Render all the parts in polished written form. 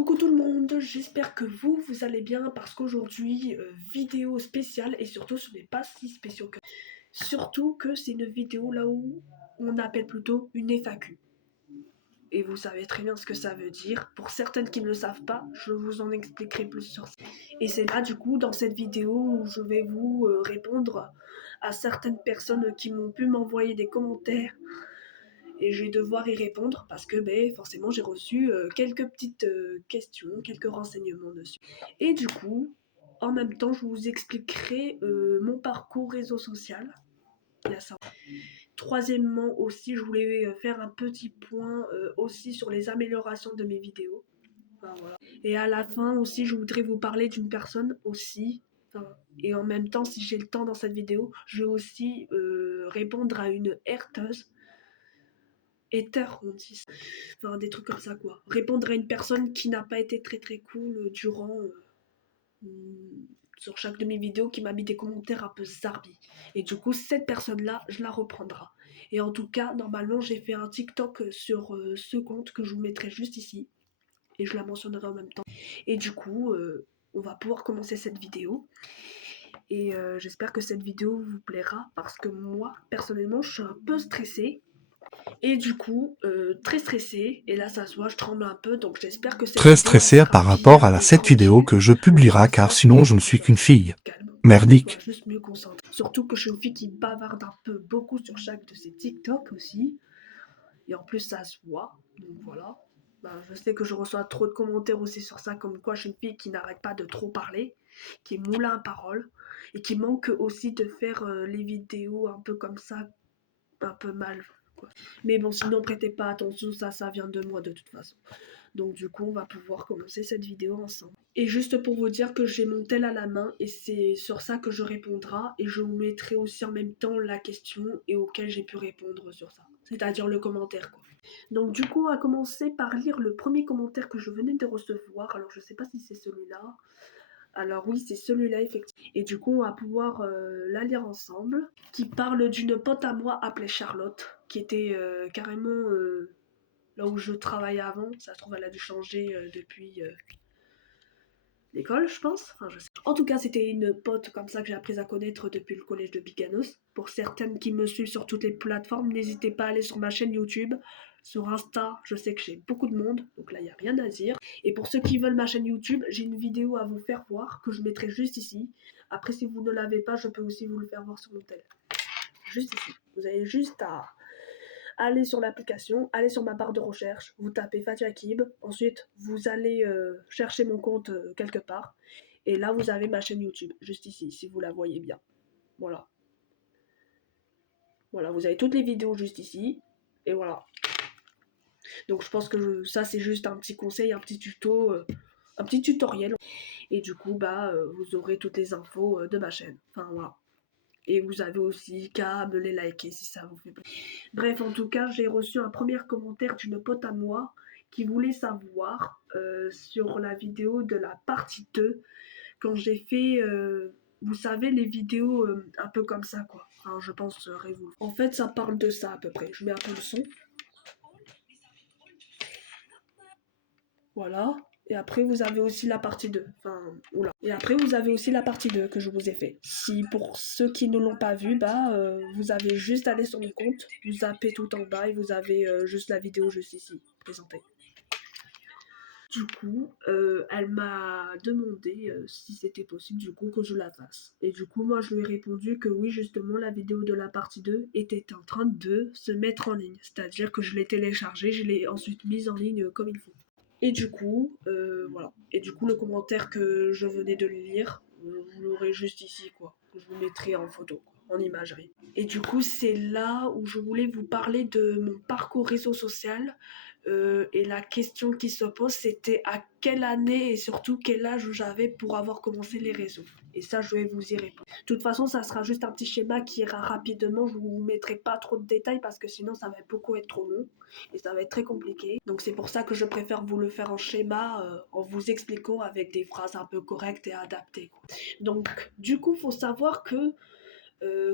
Coucou tout le monde, j'espère que vous allez bien parce qu'aujourd'hui, vidéo spéciale et surtout ce n'est pas si spécial que... Surtout que c'est une vidéo là où on appelle plutôt une FAQ. Et vous savez très bien ce que ça veut dire. Pour certaines qui ne le savent pas, je vous en expliquerai plus sur ça. Et c'est là du coup dans cette vidéo où je vais vous répondre à certaines personnes qui m'ont pu m'envoyer des commentaires et je vais devoir y répondre parce que forcément j'ai reçu quelques petites questions, quelques renseignements dessus. Et du coup, en même temps, je vous expliquerai mon parcours réseau social. Il y a ça. Troisièmement aussi, je voulais faire un petit point aussi sur les améliorations de mes vidéos. Enfin, voilà. Et à la fin aussi, je voudrais vous parler d'une personne aussi. Enfin, et en même temps, si j'ai le temps dans cette vidéo, je vais aussi répondre à une herteuse on dit, enfin des trucs comme ça quoi. Répondre à une personne qui n'a pas été très très cool durant sur chaque de mes vidéos, qui m'a mis des commentaires un peu zarbi. Et du coup cette personne là, je la reprendrai. Et en tout cas, normalement j'ai fait un TikTok sur ce compte que je vous mettrai juste ici. Et je la mentionnerai en même temps. Et du coup, on va pouvoir commencer cette vidéo. Et j'espère que cette vidéo vous plaira parce que moi, personnellement, je suis un peu stressée. Et du coup, très stressée, et là ça se voit, je tremble un peu, donc j'espère que cette Très vidéo elle stressé sera par rapport à bien et cette vidéo tranquille que je pour publierai faire car ça, sinon et je ne suis qu'une j'espère que fille. calme. Je dois Merdique. juste me concentrer. Surtout que je suis une fille qui bavarde un peu beaucoup sur chaque de ses TikTok aussi, et en plus ça se voit, donc voilà. Je sais que je reçois trop de commentaires aussi sur ça, comme quoi je suis une fille qui n'arrête pas de trop parler, qui est moulin à parole, et qui manque aussi de faire les vidéos un peu comme ça, un peu mal, quoi. Mais bon, sinon prêtez pas attention, ça vient de moi de toute façon. Donc du coup, on va pouvoir commencer cette vidéo ensemble. Et juste pour vous dire que j'ai mon tel à la main et c'est sur ça que je répondrai et je vous mettrai aussi en même temps la question et auquel j'ai pu répondre sur ça. C'est-à-dire le commentaire quoi. Donc du coup, on va commencer par lire le premier commentaire que je venais de recevoir. Alors je sais pas si c'est celui-là. Alors oui, c'est celui-là effectivement. Et du coup, on va pouvoir la lire ensemble. Qui parle d'une pote à moi appelée Charlotte, qui était carrément là où je travaillais avant. Ça se trouve, elle a dû changer depuis l'école, je pense. Enfin, je sais. En tout cas, c'était une pote comme ça que j'ai appris à connaître depuis le collège de Biganos. Pour certaines qui me suivent sur toutes les plateformes, n'hésitez pas à aller sur ma chaîne YouTube. Sur Insta, je sais que j'ai beaucoup de monde, donc là, il n'y a rien à dire. Et pour ceux qui veulent ma chaîne YouTube, j'ai une vidéo à vous faire voir, que je mettrai juste ici. Après, si vous ne l'avez pas, je peux aussi vous le faire voir sur mon tel. Juste ici. Vous avez juste à aller sur l'application, allez sur ma barre de recherche, vous tapez Fatia Kib, ensuite vous allez chercher mon compte quelque part, et là vous avez ma chaîne YouTube, juste ici, si vous la voyez bien. Voilà. Voilà, vous avez toutes les vidéos juste ici, et voilà. Donc je pense que ça c'est juste un petit conseil, un petit tuto, un petit tutoriel. Et du coup, vous aurez toutes les infos de ma chaîne. Enfin voilà. Et vous avez aussi qu'à me les liker si ça vous fait plaisir. Bref, en tout cas, j'ai reçu un premier commentaire d'une pote à moi qui voulait savoir sur la vidéo de la partie 2, quand j'ai fait, vous savez, les vidéos un peu comme ça, quoi. Enfin, je pense Révolt. En fait, ça parle de ça à peu près. Je mets un peu le son. Voilà. Et après, vous avez aussi la partie 2. Enfin, oula. Et après, vous avez aussi la partie 2 que je vous ai fait. Si pour ceux qui ne l'ont pas vu, vous avez juste à aller sur mon compte, vous zappez tout en bas et vous avez juste la vidéo juste ici, présentée. Du coup, elle m'a demandé si c'était possible du coup que je la fasse. Et du coup, moi, je lui ai répondu que oui, justement, la vidéo de la partie 2 était en train de se mettre en ligne. C'est-à-dire que je l'ai téléchargée, je l'ai ensuite mise en ligne comme il faut. Et du coup, voilà. Et du coup, le commentaire que je venais de lire, vous l'aurez juste ici, quoi. Je vous mettrai en photo, quoi, en imagerie. Et du coup, c'est là où je voulais vous parler de mon parcours réseau social. Et la question qui se pose, c'était à quelle année et surtout quel âge j'avais pour avoir commencé les réseaux. Et ça, je vais vous y répondre. De toute façon, ça sera juste un petit schéma qui ira rapidement. Je ne vous mettrai pas trop de détails parce que sinon, ça va beaucoup être trop long et ça va être très compliqué. Donc c'est pour ça que je préfère vous le faire en schéma, en vous expliquant avec des phrases un peu correctes et adaptées, quoi. Donc du coup, faut savoir que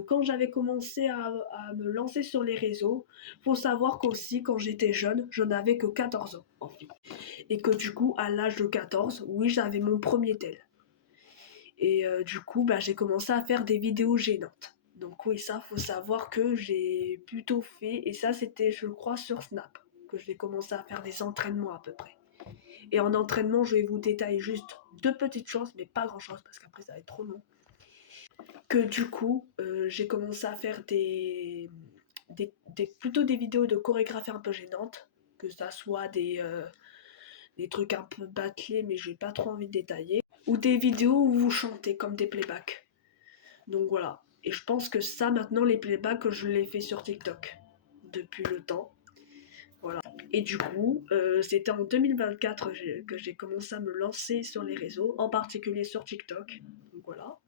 quand j'avais commencé à me lancer sur les réseaux, faut savoir qu'aussi quand j'étais jeune, je n'avais que 14 ans en fait. Et que du coup, à l'âge de 14, oui, j'avais mon premier tel. Et du coup, bah, j'ai commencé à faire des vidéos gênantes. Donc oui, ça, faut savoir que j'ai plutôt fait, et ça c'était, je crois, sur Snap, que j'ai commencé à faire des entraînements à peu près. Et en entraînement, je vais vous détailler juste deux petites choses, mais pas grand-chose, parce qu'après ça va être trop long. Que du coup, j'ai commencé à faire plutôt des vidéos de chorégraphie un peu gênantes, que ça soit des trucs un peu bâclés, mais j'ai pas trop envie de détailler, ou des vidéos où vous chantez comme des playbacks. Donc voilà. Et je pense que ça, maintenant, les playbacks, je les fais sur TikTok depuis le temps. Voilà. Et du coup, c'était en 2024 que j'ai commencé à me lancer sur les réseaux, en particulier sur TikTok. Donc voilà.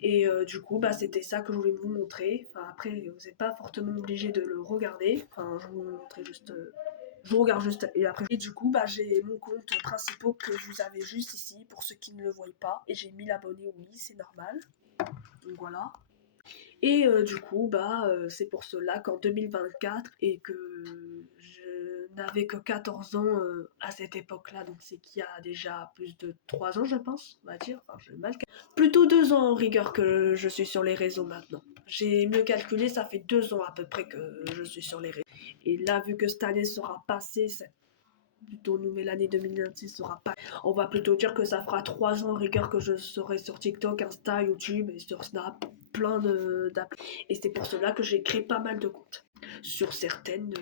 Et du coup, bah, c'était ça que je voulais vous montrer. Enfin, après, vous n'êtes pas fortement obligé de le regarder. Enfin, je vous montrer juste. Je vous regarde juste et après. Et du coup, bah, j'ai mon compte principal que vous avez juste ici pour ceux qui ne le voient pas. Et j'ai 1000 abonnés, oui, c'est normal. Donc voilà. Et du coup, bah, c'est pour cela qu'en 2024 et que je n'avais que 14 ans à cette époque-là, donc c'est qu'il y a déjà plus de 3 ans, je pense, on va dire. Enfin, je mal plutôt 2 ans en rigueur que je suis sur les réseaux maintenant. J'ai mieux calculé, ça fait 2 ans à peu près que je suis sur les réseaux. Et là, vu que cette année sera passée, c'est plutôt nouvelle année 2026 sera pas. On va plutôt dire que ça fera 3 ans en rigueur que je serai sur TikTok, Insta, YouTube et sur Snap, plein d'applis. Et c'est pour cela que j'ai créé pas mal de comptes sur certaines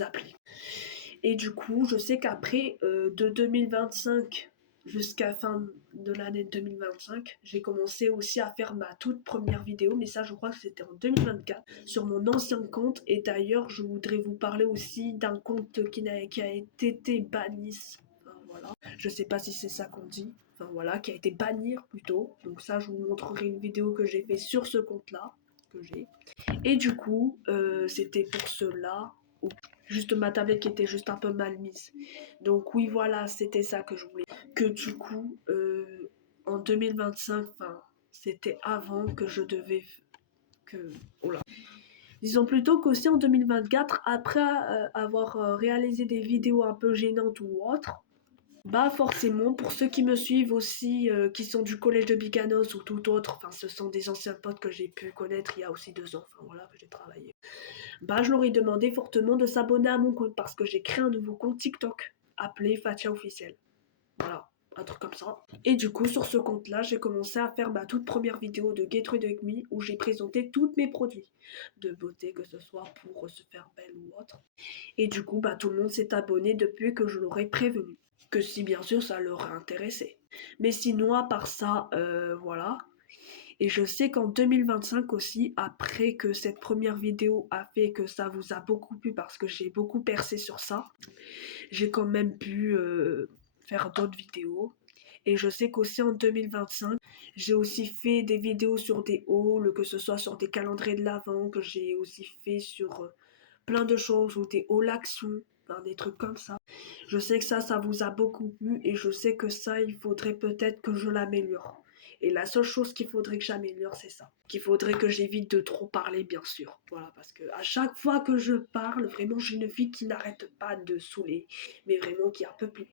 applis. Et du coup, je sais qu'après, de 2025 jusqu'à fin de l'année 2025, j'ai commencé aussi à faire ma toute première vidéo, mais ça je crois que c'était en 2024, sur mon ancien compte. Et d'ailleurs, je voudrais vous parler aussi d'un compte qui a été banni. Enfin, voilà. Je sais pas si c'est ça qu'on dit. Enfin voilà, qui a été banni plutôt. Donc ça, je vous montrerai une vidéo que j'ai fait sur ce compte-là, que j'ai. Et du coup, c'était pour cela, juste ma tablette qui était juste un peu mal mise. Donc oui, voilà, c'était ça que je voulais. Que du coup, en 2025, enfin, c'était avant que je devais... Que... Oh là. Disons plutôt qu'aussi en 2024, après avoir réalisé des vidéos un peu gênantes ou autres, bah forcément, pour ceux qui me suivent aussi, qui sont du collège de Biganos ou tout autre, enfin ce sont des anciens potes que j'ai pu connaître il y a aussi 2 ans, enfin voilà, que j'ai travaillé. Bah je leur ai demandé fortement de s'abonner à mon compte parce que j'ai créé un nouveau compte TikTok appelé Fatia Officiel. Voilà, un truc comme ça. Et du coup, sur ce compte-là, j'ai commencé à faire ma toute première vidéo de Get Rid of Me où j'ai présenté tous mes produits de beauté, que ce soit pour se faire belle ou autre. Et du coup, bah tout le monde s'est abonné depuis que je l'aurais prévenu. Que si bien sûr ça leur a intéressé. Mais sinon, à part ça, voilà. Et je sais qu'en 2025 aussi, après que cette première vidéo a fait que ça vous a beaucoup plu parce que j'ai beaucoup percé sur ça, j'ai quand même pu faire d'autres vidéos. Et je sais qu'aussi en 2025, j'ai aussi fait des vidéos sur des hauls, que ce soit sur des calendriers de l'Avent, que j'ai aussi fait sur plein de choses, ou des hauls actions, enfin, des trucs comme ça. Je sais que ça vous a beaucoup plu et je sais que ça, il faudrait peut-être que je l'améliore. Et la seule chose qu'il faudrait que j'améliore, c'est ça. Qu'il faudrait que j'évite de trop parler, bien sûr. Voilà, parce que à chaque fois que je parle, vraiment, j'ai une fille qui n'arrête pas de saouler, mais vraiment qui est un peu plus.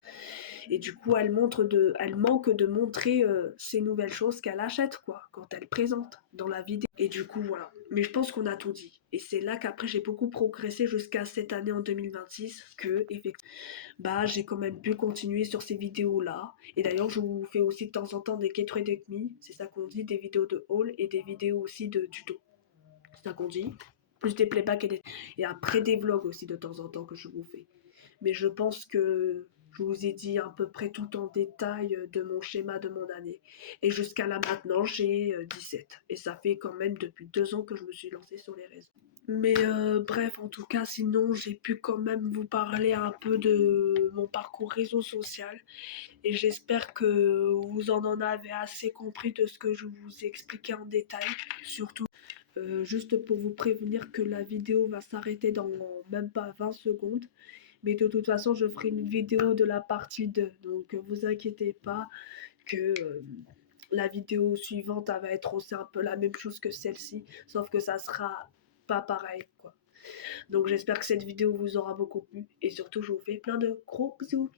Et du coup, elle manque de montrer ces nouvelles choses qu'elle achète, quoi, quand elle présente dans la vidéo. Et du coup, voilà. Mais je pense qu'on a tout dit. Et c'est là qu'après, j'ai beaucoup progressé jusqu'à cette année en 2026, que, effectivement, bah, j'ai quand même pu continuer sur ces vidéos-là. Et d'ailleurs, je vous fais aussi de temps en temps des Get Ready With Me, c'est ça qu'on dit, des vidéos de haul et des vidéos aussi de tuto. C'est ça qu'on dit. Plus des playbacks et après des vlogs aussi de temps en temps que je vous fais. Mais je pense que je vous ai dit à peu près tout en détail de mon schéma de mon année. Et jusqu'à là maintenant, j'ai 17. Et ça fait quand même depuis 2 ans que je me suis lancée sur les réseaux. Mais bref, en tout cas, sinon, j'ai pu quand même vous parler un peu de mon parcours réseau social. Et j'espère que vous en avez assez compris de ce que je vous ai expliqué en détail. Surtout, juste pour vous prévenir que la vidéo va s'arrêter dans même pas 20 secondes. Mais de toute façon, je ferai une vidéo de la partie 2. Donc, vous inquiétez pas que la vidéo suivante, elle va être aussi un peu la même chose que celle-ci, sauf que ça sera pas pareil, quoi. Donc j'espère que cette vidéo vous aura beaucoup plu et surtout je vous fais plein de gros bisous.